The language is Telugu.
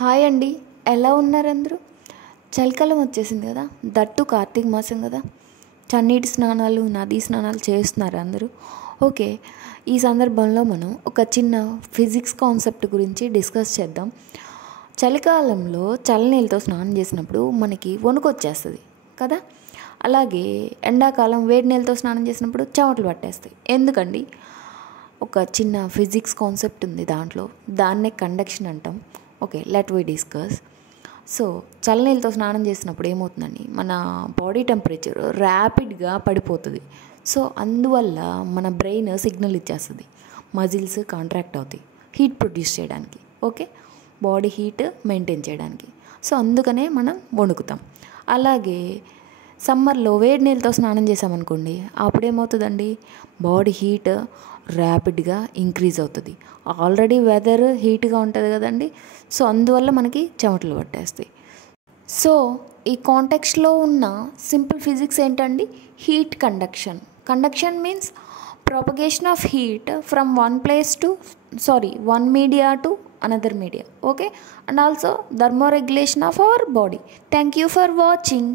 హాయ్ అండి. ఎలా ఉన్నారు అందరూ? చలికాలం వచ్చేసింది కదా, దట్టు కార్తీక మాసం కదా. చన్నీటి స్నానాలు, నదీ స్నానాలు చేస్తున్నారు అందరూ. ఓకే, ఈ సందర్భంలో మనం ఒక చిన్న ఫిజిక్స్ కాన్సెప్ట్ గురించి డిస్కస్ చేద్దాం. చలికాలంలో చల్లనీళ్ళతో స్నానం చేసినప్పుడు మనకి వణుకు వచ్చేస్తుంది కదా. అలాగే ఎండాకాలం వేడి నీళ్ళతో స్నానం చేసినప్పుడు చెమటలు పట్టేస్తాయి. ఎందుకండి? ఒక చిన్న ఫిజిక్స్ కాన్సెప్ట్ ఉంది దాంట్లో, దాన్నే కండక్షన్ అంటాం. Okay, let we discuss. So చల్లనీళ్ళతో స్నానం చేసినప్పుడు ఏమవుతుందండి, మన బాడీ టెంపరేచర్ ర్యాపిడ్గా పడిపోతుంది. సో అందువల్ల మన బ్రెయిన్ సిగ్నల్ ఇచ్చేస్తుంది, మజిల్స్ కాంట్రాక్ట్ అవుతాయి హీట్ ప్రొడ్యూస్ చేయడానికి. ఓకే, బాడీ హీట్ మెయింటైన్ చేయడానికి. సో అందుకనే మనం వణుకుతాం. అలాగే సమ్మర్లో వేడి నీళ్ళతో స్నానం చేసామనుకోండి, అప్పుడేమవుతుందండి, బాడీ హీట్ ర్యాపిడ్గా ఇంక్రీజ్ అవుతుంది. ఆల్రెడీ వెదర్ హీట్గా ఉంటుంది కదండి. సో అందువల్ల మనకి చెమటలు పట్టేస్తాయి. సో ఈ కాంటెక్స్ట్లో ఉన్న సింపుల్ ఫిజిక్స్ ఏంటండి? Heat conduction. Conduction means propagation of heat from one media to another media. Okay, and also thermoregulation of our body. Thank you for watching.